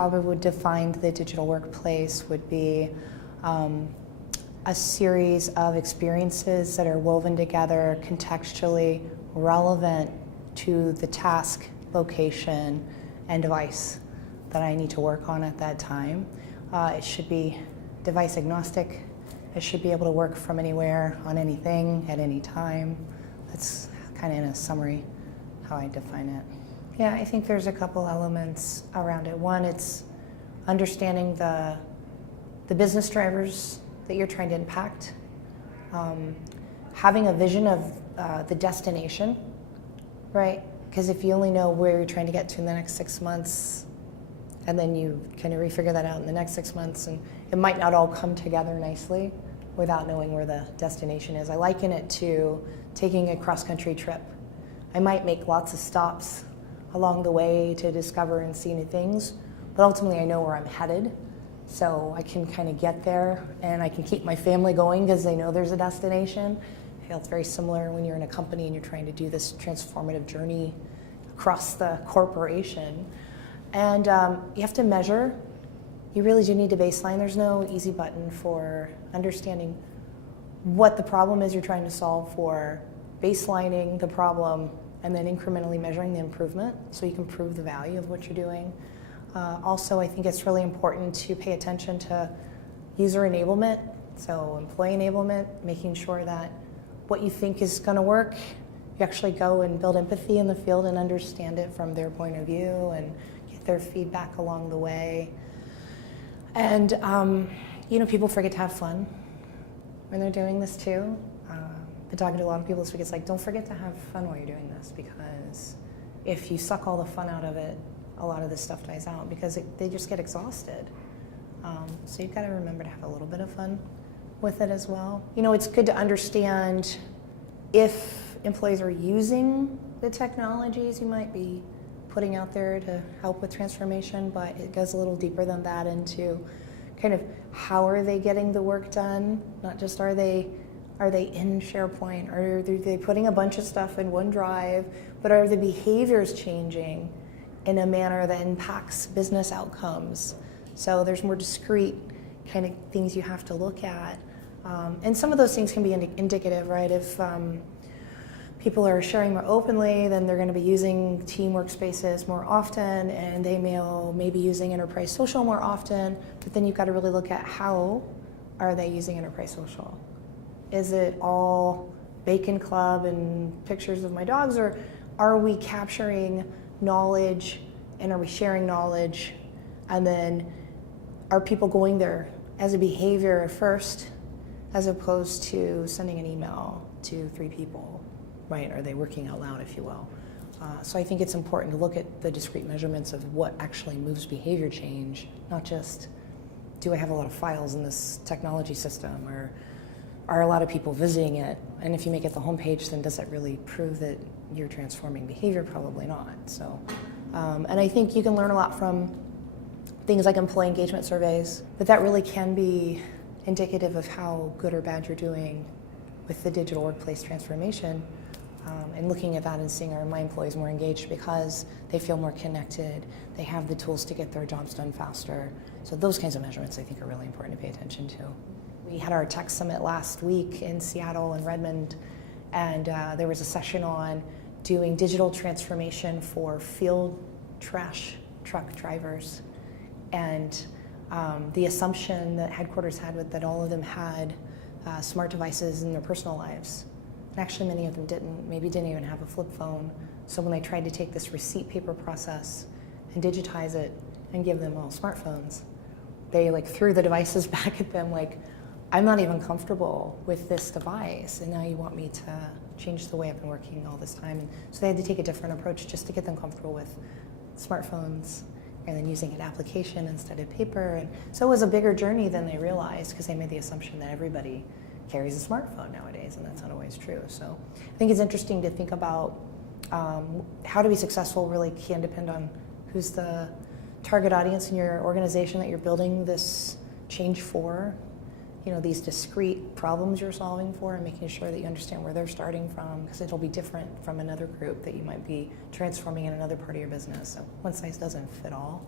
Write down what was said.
how I would define the digital workplace would be a series of experiences that are woven together, contextually relevant to the task, location, and device that I need to work on at that time. It should be device agnostic. It should be able to work from anywhere, on anything, at any time. That's kind of in a summary how I define it. Yeah, I think there's a couple elements around it. One, it's understanding the business drivers that you're trying to impact, having a vision of the destination, right? Because if you only know where you're trying to get to in the next 6 months, and then you kind of refigure that out in the next 6 months, and it might not all come together nicely without knowing where the destination is. I liken it to taking a cross-country trip. I might make lots of stops along the way to discover and see new things, but ultimately I know where I'm headed, so I can kind of get there, and I can keep my family going because they know there's a destination. I feel it's very similar when you're in a company and you're trying to do this transformative journey across the corporation. And you have to measure. You really do need to baseline. There's no easy button for understanding what the problem is you're trying to solve for, baselining the problem, and then incrementally measuring the improvement so you can prove the value of what you're doing. Also, I think it's really important to pay attention to user enablement, so employee enablement, making sure that what you think is going to work, you actually go and build empathy in the field and understand it from their point of view and get their feedback along the way. And people forget to have fun when they're doing this too. Been talking to a lot of people this week. It's like, don't forget to have fun while you're doing this, because if you suck all the fun out of it, a lot of this stuff dies out because they just get exhausted. So you've got to remember to have a little bit of fun with it as well. It's good to understand if employees are using the technologies you might be putting out there to help with transformation, but it goes a little deeper than that into kind of how are they getting the work done, not just are they in SharePoint, are they putting a bunch of stuff in OneDrive, but are the behaviors changing in a manner that impacts business outcomes? So there's more discrete kind of things you have to look at. And some of those things can be indicative, right? If people are sharing more openly, then they're going to be using team workspaces more often, and they may be using enterprise social more often, but then you've got to really look at how are they using enterprise social. Is it all Bacon Club and pictures of my dogs, or are we capturing knowledge and are we sharing knowledge, and then are people going there as a behavior first as opposed to sending an email to 3 people, right? Are they working out loud, if you will? So I think it's important to look at the discrete measurements of what actually moves behavior change, not just do I have a lot of files in this technology system, or are a lot of people visiting it? And if you make it the homepage, then does that really prove that you're transforming behavior? Probably not. So, and I think you can learn a lot from things like employee engagement surveys, but that really can be indicative of how good or bad you're doing with the digital workplace transformation. And looking at that and seeing, are my employees more engaged because they feel more connected, they have the tools to get their jobs done faster. So those kinds of measurements I think are really important to pay attention to. We had our tech summit last week in Seattle and Redmond, and there was a session on doing digital transformation for field trash truck drivers. And the assumption that headquarters had was that all of them had smart devices in their personal lives. And actually many of them didn't even have a flip phone. So when they tried to take this receipt paper process and digitize it and give them all smartphones, they threw the devices back at them like, I'm not even comfortable with this device, and now you want me to change the way I've been working all this time. And so they had to take a different approach just to get them comfortable with smartphones and then using an application instead of paper. And so it was a bigger journey than they realized because they made the assumption that everybody carries a smartphone nowadays, and that's not always true. So I think it's interesting to think about how to be successful really can depend on who's the target audience in your organization that you're building this change for. These discrete problems you're solving for, and making sure that you understand where they're starting from, because it'll be different from another group that you might be transforming in another part of your business. So one size doesn't fit all.